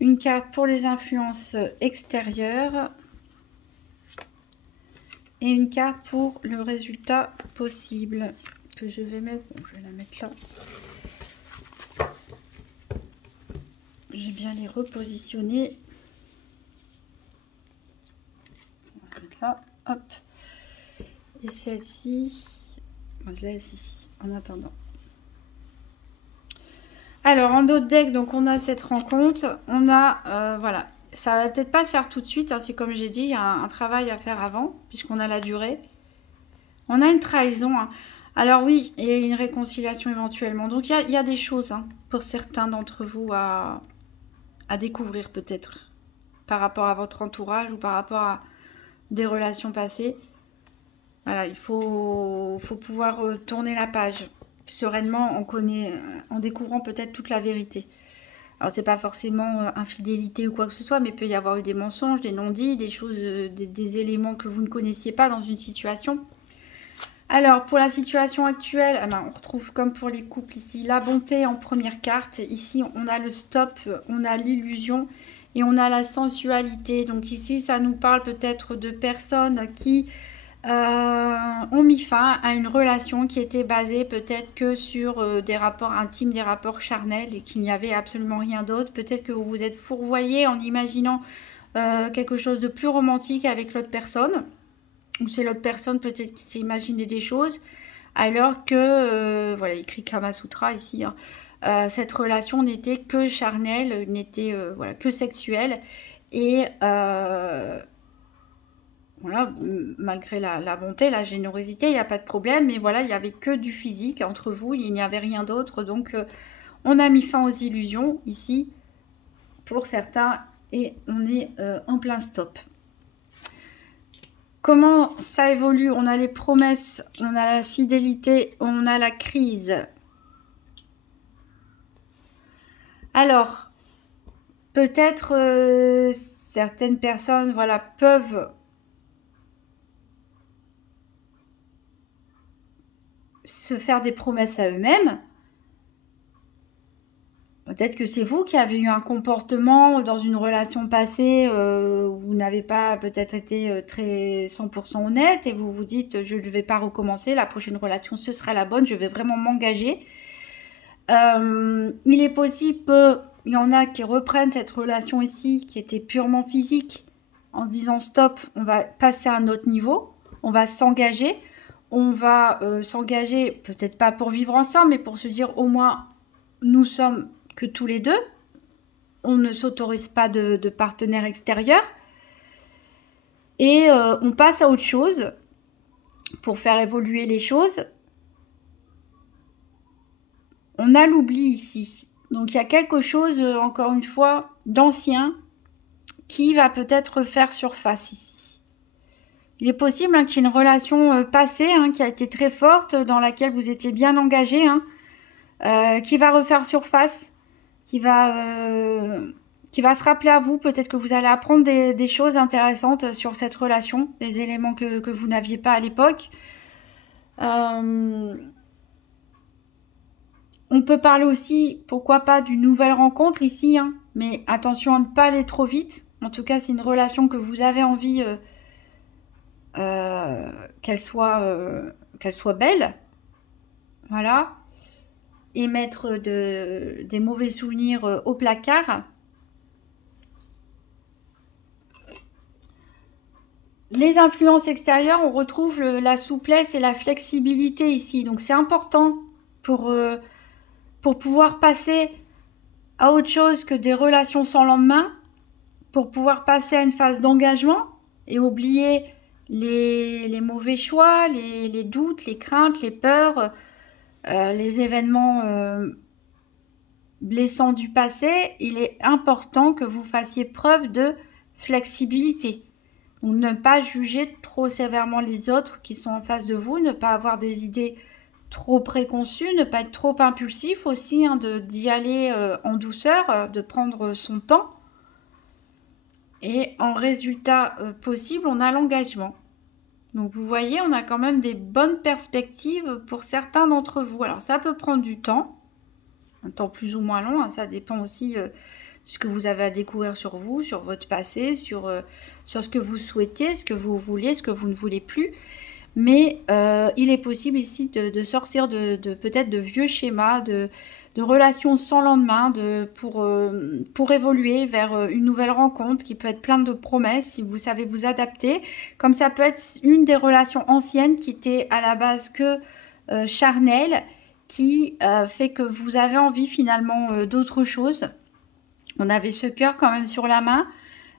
une carte pour les influences extérieures et une carte pour le résultat possible que je vais mettre, bon, je vais la mettre là, je vais bien les repositionner, on va mettre là, hop. Et celle-ci, je laisse ici en attendant. Alors, en d'autres decks, donc on a cette rencontre. On a, voilà, ça va peut-être pas se faire tout de suite. Hein, c'est comme j'ai dit, il y a un travail à faire avant, puisqu'on a la durée. On a une trahison. Hein. Alors oui, il y a une réconciliation éventuellement. Donc il y a des choses hein, pour certains d'entre vous à découvrir peut-être. Par rapport à votre entourage ou par rapport à des relations passées. Voilà, il faut pouvoir tourner la page sereinement en découvrant peut-être toute la vérité. Alors, c'est pas forcément infidélité ou quoi que ce soit, mais il peut y avoir eu des mensonges, des non-dits, des choses, des éléments que vous ne connaissiez pas dans une situation. Alors, pour la situation actuelle, on retrouve comme pour les couples ici, la bonté en première carte. Ici, on a le stop, on a l'illusion et on a la sensualité. Donc ici, ça nous parle peut-être de personnes qui ont mis fin à une relation qui était basée peut-être que sur des rapports intimes, des rapports charnels et qu'il n'y avait absolument rien d'autre. Peut-être que vous vous êtes fourvoyé en imaginant quelque chose de plus romantique avec l'autre personne. Ou c'est l'autre personne peut-être qui s'est imaginé des choses. Alors que, voilà, écrit Kama Sutra ici, hein, cette relation n'était que charnelle, n'était voilà, que sexuelle. Et voilà, malgré la bonté, la générosité, il n'y a pas de problème. Mais voilà, il n'y avait que du physique entre vous, il n'y avait rien d'autre. Donc, on a mis fin aux illusions ici, pour certains et on est en plein stop. Comment ça évolue? On a les promesses, on a la fidélité, on a la crise. Alors, peut-être certaines personnes, voilà, peuvent se faire des promesses à eux-mêmes. Peut-être que c'est vous qui avez eu un comportement dans une relation passée où vous n'avez pas peut-être été très 100% honnête et vous vous dites je ne vais pas recommencer, la prochaine relation ce sera la bonne, je vais vraiment m'engager. Il est possible qu'il y en a qui reprennent cette relation ici qui était purement physique en se disant stop, on va passer à un autre niveau, on va s'engager. On va s'engager, peut-être pas pour vivre ensemble, mais pour se dire au moins nous sommes que tous les deux. On ne s'autorise pas de partenaire extérieur. Et on passe à autre chose pour faire évoluer les choses. On a l'oubli ici. Donc il y a quelque chose, encore une fois, d'ancien qui va peut-être faire surface ici. Il est possible qu'il y ait une relation passée qui a été très forte, dans laquelle vous étiez bien engagé, qui va refaire surface, qui va se rappeler à vous. Peut-être que vous allez apprendre des choses intéressantes sur cette relation, des éléments que vous n'aviez pas à l'époque. On peut parler aussi, pourquoi pas, d'une nouvelle rencontre ici, mais attention à ne pas aller trop vite. En tout cas, c'est une relation que vous avez envie qu'elle soit belle, voilà, et mettre des mauvais souvenirs au placard. Les influences extérieures, on retrouve la souplesse et la flexibilité ici, donc c'est important pour pouvoir passer à autre chose que des relations sans lendemain, pour pouvoir passer à une phase d'engagement et oublier les mauvais choix, les doutes, les craintes, les peurs, les événements blessants du passé. Il est important que vous fassiez preuve de flexibilité. Donc, ne pas juger trop sévèrement les autres qui sont en face de vous, ne pas avoir des idées trop préconçues, ne pas être trop impulsif aussi, d'y aller en douceur, de prendre son temps. Et en résultat possible, on a l'engagement. Donc vous voyez, on a quand même des bonnes perspectives pour certains d'entre vous. Alors ça peut prendre du temps, un temps plus ou moins long, ça dépend aussi de ce que vous avez à découvrir sur vous, sur votre passé, sur ce que vous souhaitez, ce que vous voulez, ce que vous ne voulez plus. Mais il est possible ici de sortir peut-être de vieux schémas, de relations sans lendemain, pour évoluer vers une nouvelle rencontre qui peut être pleine de promesses si vous savez vous adapter. Comme ça peut être une des relations anciennes qui était à la base que charnelle, qui fait que vous avez envie finalement d'autre chose. On avait ce cœur quand même sur la main.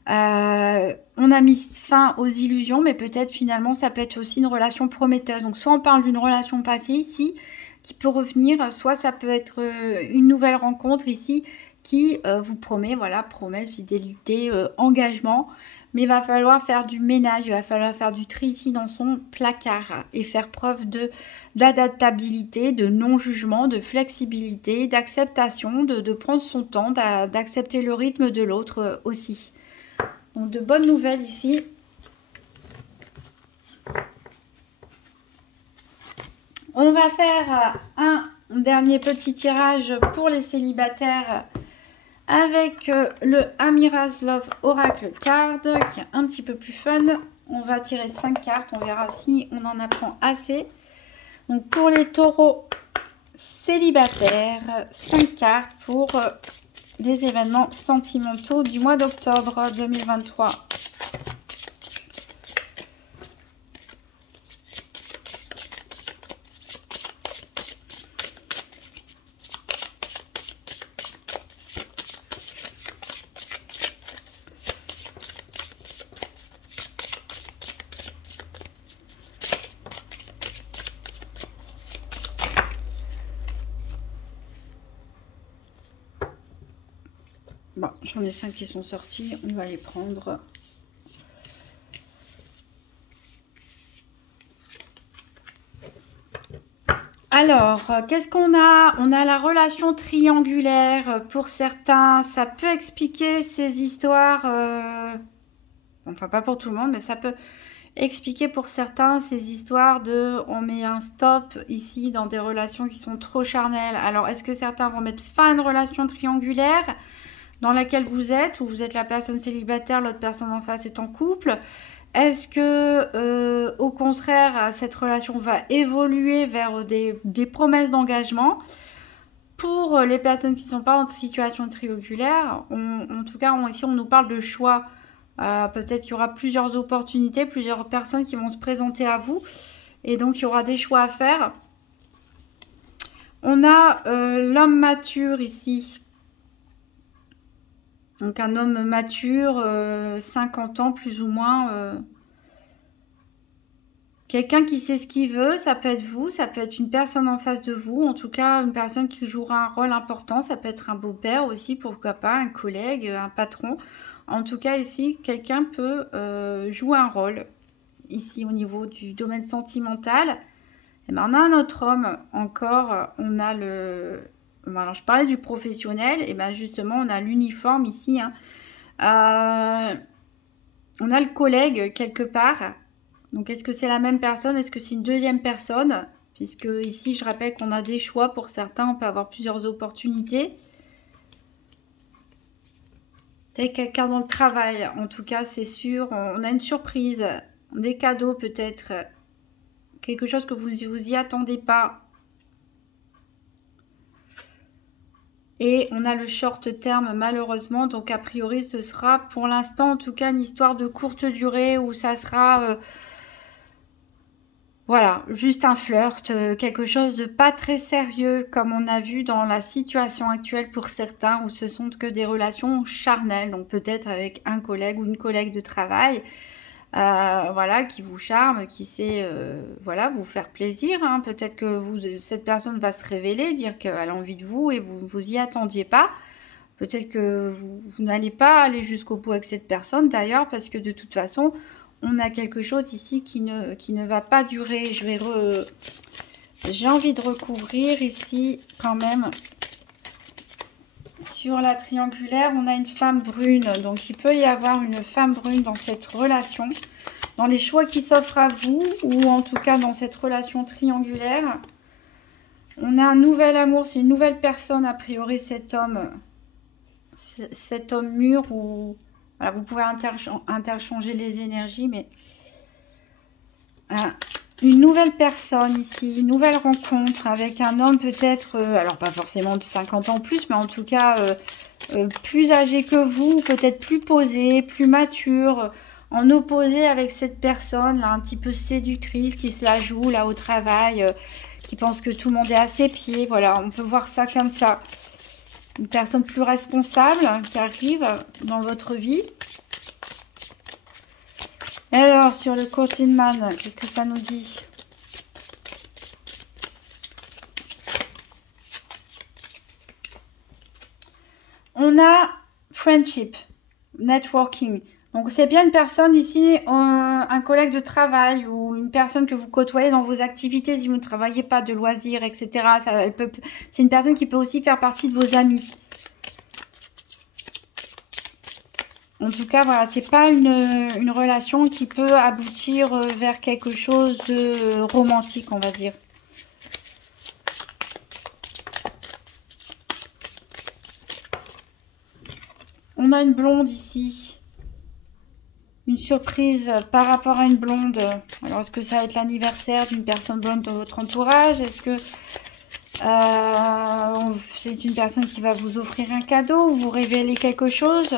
On a mis fin aux illusions, mais peut-être finalement ça peut être aussi une relation prometteuse. Donc soit on parle d'une relation passée ici qui peut revenir, soit ça peut être une nouvelle rencontre ici qui vous promet, voilà, promesse, fidélité, engagement. Mais il va falloir faire du ménage, il va falloir faire du tri ici dans son placard et faire preuve d'adaptabilité, de non-jugement, de flexibilité, d'acceptation, de prendre son temps, d'accepter le rythme de l'autre aussi. Donc de bonnes nouvelles ici. On va faire un dernier petit tirage pour les célibataires avec le Amira's Love Oracle Card qui est un petit peu plus fun. On va tirer 5 cartes, on verra si on en apprend assez. Donc pour les taureaux célibataires, 5 cartes pour les événements sentimentaux du mois d'octobre 2023. Bon, j'en ai 5 qui sont sortis, on va les prendre. Alors, qu'est-ce qu'on a? On a la relation triangulaire. Pour certains, ça peut expliquer ces histoires. Enfin, pas pour tout le monde, mais ça peut expliquer pour certains ces histoires de on met un stop ici dans des relations qui sont trop charnelles. Alors, est-ce que certains vont mettre fin à une relation triangulaire dans laquelle vous êtes, ou vous êtes la personne célibataire, l'autre personne en face est en couple? Est-ce que, au contraire, cette relation va évoluer vers des promesses d'engagement? Pour les personnes qui ne sont pas en situation triangulaire, en tout cas, ici, on nous parle de choix. Peut-être qu'il y aura plusieurs opportunités, plusieurs personnes qui vont se présenter à vous. Et donc, il y aura des choix à faire. On a l'homme mature ici. Donc un homme mature, 50 ans plus ou moins. Quelqu'un qui sait ce qu'il veut, ça peut être vous, ça peut être une personne en face de vous. En tout cas, une personne qui jouera un rôle important. Ça peut être un beau-père aussi, pourquoi pas, un collègue, un patron. En tout cas, ici, quelqu'un peut jouer un rôle. Ici, au niveau du domaine sentimental. Et ben, on a un autre homme encore. On a le... Alors, je parlais du professionnel, et bien justement, on a l'uniforme ici. Hein. On a le collègue quelque part. Donc, est-ce que c'est la même personne? Est-ce que c'est une deuxième personne? Puisque ici, je rappelle qu'on a des choix pour certains. On peut avoir plusieurs opportunités. C'est quelqu'un dans le travail. En tout cas, c'est sûr. On a une surprise. Des cadeaux peut-être. Quelque chose que vous y attendez pas. Et on a le short terme malheureusement, donc a priori ce sera pour l'instant en tout cas une histoire de courte durée où ça sera voilà, juste un flirt, quelque chose de pas très sérieux comme on a vu dans la situation actuelle pour certains où ce sont que des relations charnelles, donc peut-être avec un collègue ou une collègue de travail. Voilà, qui vous charme, qui sait voilà, vous faire plaisir. Hein. Peut-être que cette personne va se révéler, dire qu'elle a envie de vous et vous y attendiez pas. Peut-être que vous n'allez pas aller jusqu'au bout avec cette personne d'ailleurs, parce que de toute façon, on a quelque chose ici qui ne va pas durer. J'ai envie de recouvrir ici quand même. Sur la triangulaire, on a une femme brune. Donc, il peut y avoir une femme brune dans cette relation. Dans les choix qui s'offrent à vous. Ou en tout cas, dans cette relation triangulaire. On a un nouvel amour. C'est une nouvelle personne, a priori, cet homme. Cet homme mûr. Ou voilà, vous pouvez interchanger les énergies. Mais une nouvelle personne ici, une nouvelle rencontre avec un homme peut-être, alors pas forcément de 50 ans plus, mais en tout cas plus âgé que vous, peut-être plus posé, plus mature, en opposé avec cette personne là, un petit peu séductrice qui se la joue là au travail, qui pense que tout le monde est à ses pieds, voilà, on peut voir ça comme ça. Une personne plus responsable qui arrive dans votre vie. Alors, sur le Courtman, qu'est-ce que ça nous dit? On a friendship, networking. Donc, c'est bien une personne ici, un collègue de travail ou une personne que vous côtoyez dans vos activités si vous ne travaillez pas de loisirs, etc. C'est une personne qui peut aussi faire partie de vos amis. En tout cas, voilà, c'est pas une relation qui peut aboutir vers quelque chose de romantique, on va dire. On a une blonde ici. Une surprise par rapport à une blonde. Alors, est-ce que ça va être l'anniversaire d'une personne blonde dans votre entourage? Est-ce que c'est une personne qui va vous offrir un cadeau ou vous révéler quelque chose?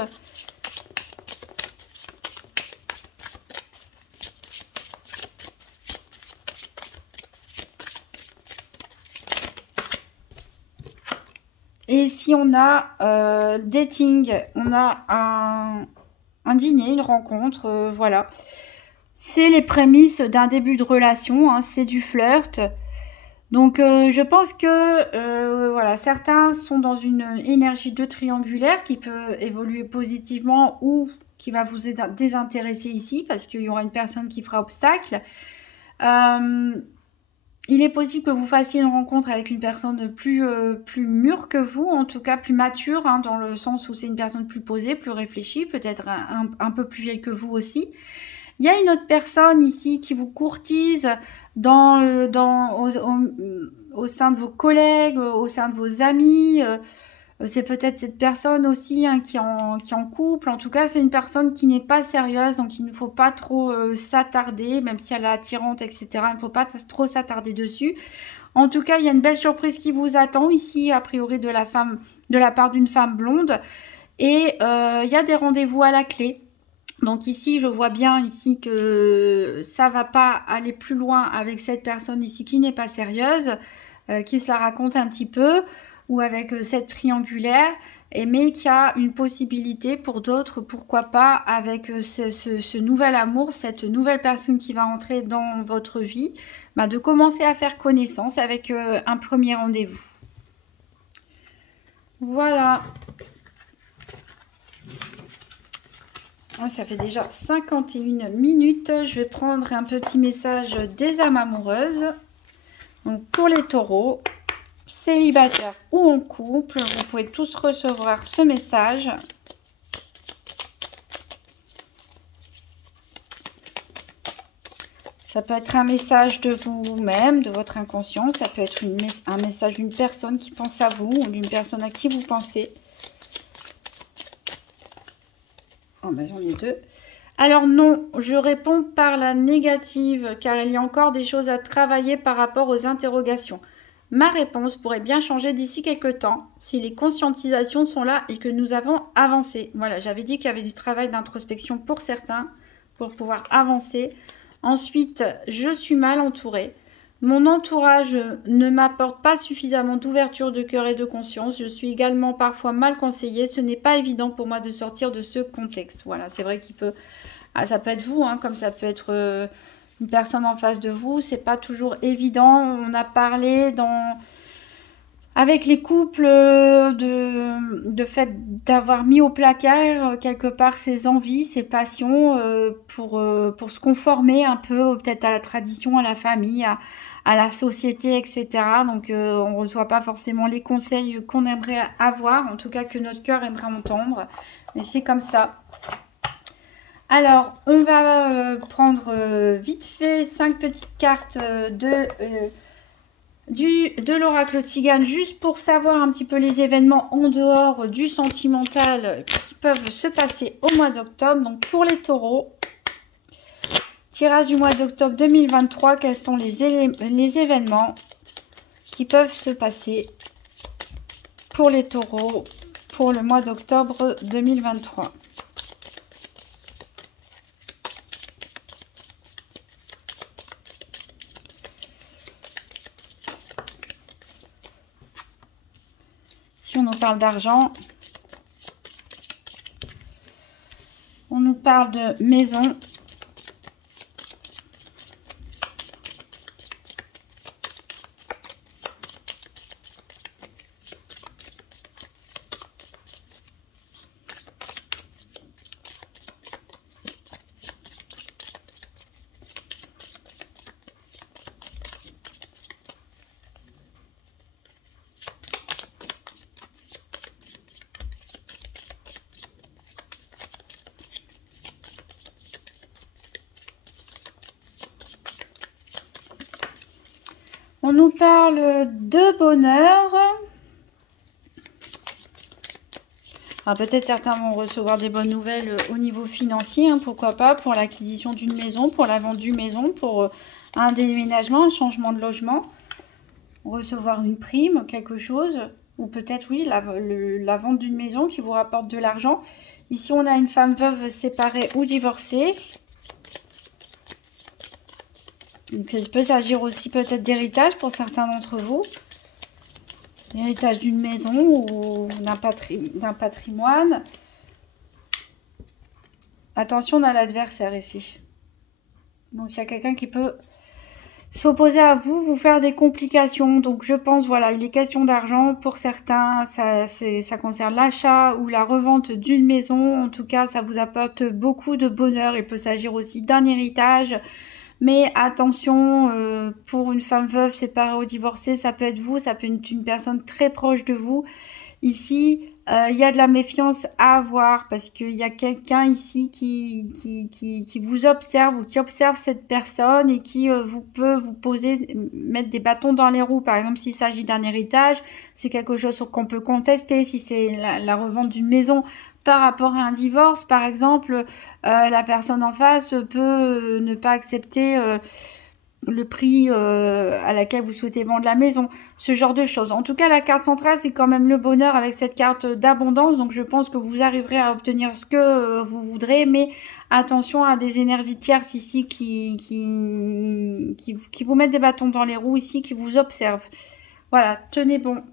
Et ici, on a dating, on a un dîner, une rencontre, voilà. C'est les prémices d'un début de relation, hein, c'est du flirt. Donc je pense que voilà, certains sont dans une énergie de triangulaire qui peut évoluer positivement ou qui va vous désintéresser ici parce qu'il y aura une personne qui fera obstacle. Il est possible que vous fassiez une rencontre avec une personne plus mûre que vous, en tout cas plus mature, hein, dans le sens où c'est une personne plus posée, plus réfléchie, peut-être un peu plus vieille que vous aussi. Il y a une autre personne ici qui vous courtise au sein de vos collègues, au sein de vos amis. C'est peut-être cette personne aussi, hein, qui est en couple. En tout cas, c'est une personne qui n'est pas sérieuse, donc il ne faut pas trop s'attarder, même si elle est attirante, etc. Il ne faut pas trop s'attarder dessus. En tout cas, il y a une belle surprise qui vous attend ici, a priori de la part d'une femme blonde. Et il y a des rendez-vous à la clé. Donc ici, je vois bien ici que ça va pas aller plus loin avec cette personne ici qui n'est pas sérieuse, qui se la raconte un petit peu, ou avec cette triangulaire, mais qui a une possibilité pour d'autres, pourquoi pas, avec ce nouvel amour, cette nouvelle personne qui va entrer dans votre vie, bah, de commencer à faire connaissance avec un premier rendez-vous. Voilà. Ça fait déjà 51 minutes. Je vais prendre un petit message des âmes amoureuses. Donc pour les taureaux, célibataires ou en couple, vous pouvez tous recevoir ce message. Ça peut être un message de vous-même, de votre inconscient. Ça peut être un message d'une personne qui pense à vous ou d'une personne à qui vous pensez. Oh, ben j'en ai deux. Alors non, je réponds par la négative, car il y a encore des choses à travailler par rapport aux interrogations. Ma réponse pourrait bien changer d'ici quelques temps, si les conscientisations sont là et que nous avons avancé. Voilà, j'avais dit qu'il y avait du travail d'introspection pour certains, pour pouvoir avancer. Ensuite, je suis mal entourée. Mon entourage ne m'apporte pas suffisamment d'ouverture de cœur et de conscience. Je suis également parfois mal conseillée. Ce n'est pas évident pour moi de sortir de ce contexte. Voilà, c'est vrai qu'il peut... Ah, ça peut être vous, hein, comme ça peut être une personne en face de vous. C'est pas toujours évident. On a parlé avec les couples de fait d'avoir mis au placard quelque part ses envies, ses passions pour se conformer un peu peut-être à la tradition, à la famille, à la société, etc. Donc on ne reçoit pas forcément les conseils qu'on aimerait avoir, en tout cas que notre cœur aimerait entendre. Mais c'est comme ça. Alors, on va prendre vite fait 5 petites cartes de l'oracle Tzigane, juste pour savoir un petit peu les événements en dehors du sentimental qui peuvent se passer au mois d'octobre. Donc pour les taureaux, tirage du mois d'octobre 2023, quels sont les événements qui peuvent se passer pour les taureaux pour le mois d'octobre 2023. On nous parle d'argent, on nous parle de maison, on nous parle de bonheur. Alors peut-être certains vont recevoir des bonnes nouvelles au niveau financier, hein, pourquoi pas, pour l'acquisition d'une maison, pour la vente d'une maison, pour un déménagement, un changement de logement, recevoir une prime, quelque chose, ou peut-être oui, la vente d'une maison qui vous rapporte de l'argent. Ici on a une femme veuve, séparée ou divorcée. Donc, il peut s'agir aussi peut-être d'héritage pour certains d'entre vous. L'héritage d'une maison ou d'un patrimoine. Attention, on a l'adversaire ici. Donc, il y a quelqu'un qui peut s'opposer à vous, vous faire des complications. Donc je pense, voilà, il est question d'argent. Pour certains, ça concerne l'achat ou la revente d'une maison. En tout cas, ça vous apporte beaucoup de bonheur. Il peut s'agir aussi d'un héritage. Mais attention, pour une femme veuve, séparée ou divorcée, ça peut être vous, ça peut être une personne très proche de vous. Ici, il y a de la méfiance à avoir parce qu'il y a quelqu'un ici qui vous observe ou qui observe cette personne et qui peut vous poser, mettre des bâtons dans les roues. Par exemple, s'il s'agit d'un héritage, c'est quelque chose qu'on peut contester. Si c'est la revente d'une maison par rapport à un divorce, par exemple, la personne en face peut ne pas accepter le prix à laquelle vous souhaitez vendre la maison, ce genre de choses. En tout cas, la carte centrale, c'est quand même le bonheur avec cette carte d'abondance, donc je pense que vous arriverez à obtenir ce que vous voudrez, mais attention à des énergies tierces ici qui vous mettent des bâtons dans les roues ici, qui vous observent. Voilà, tenez bon.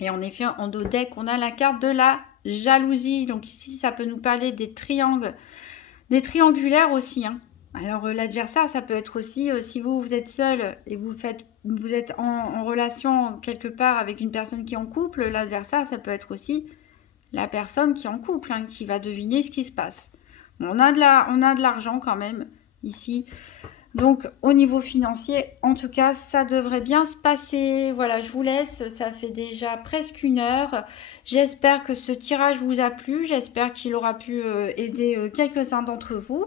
Et en effet, en dos deck, on a la carte de la jalousie. Donc ici, ça peut nous parler des triangles, des triangulaires aussi, hein. Alors l'adversaire, ça peut être aussi si vous êtes seul et vous êtes en relation quelque part avec une personne qui est en couple, l'adversaire, ça peut être aussi la personne qui est en couple, hein, qui va deviner ce qui se passe. Bon, on a de l'argent quand même ici. Donc au niveau financier, en tout cas, ça devrait bien se passer. Voilà, je vous laisse, ça fait déjà presque 1 heure. J'espère que ce tirage vous a plu, j'espère qu'il aura pu aider quelques-uns d'entre vous.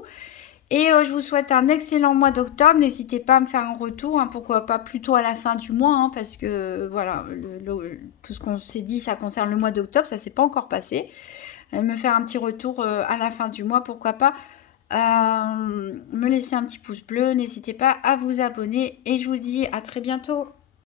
Et je vous souhaite un excellent mois d'octobre. N'hésitez pas à me faire un retour, hein, pourquoi pas plutôt à la fin du mois, hein, parce que voilà, tout ce qu'on s'est dit, ça concerne le mois d'octobre, ça s'est pas encore passé. Me faire un petit retour à la fin du mois, pourquoi pas. Me laisser un petit pouce bleu, n'hésitez pas à vous abonner et je vous dis à très bientôt.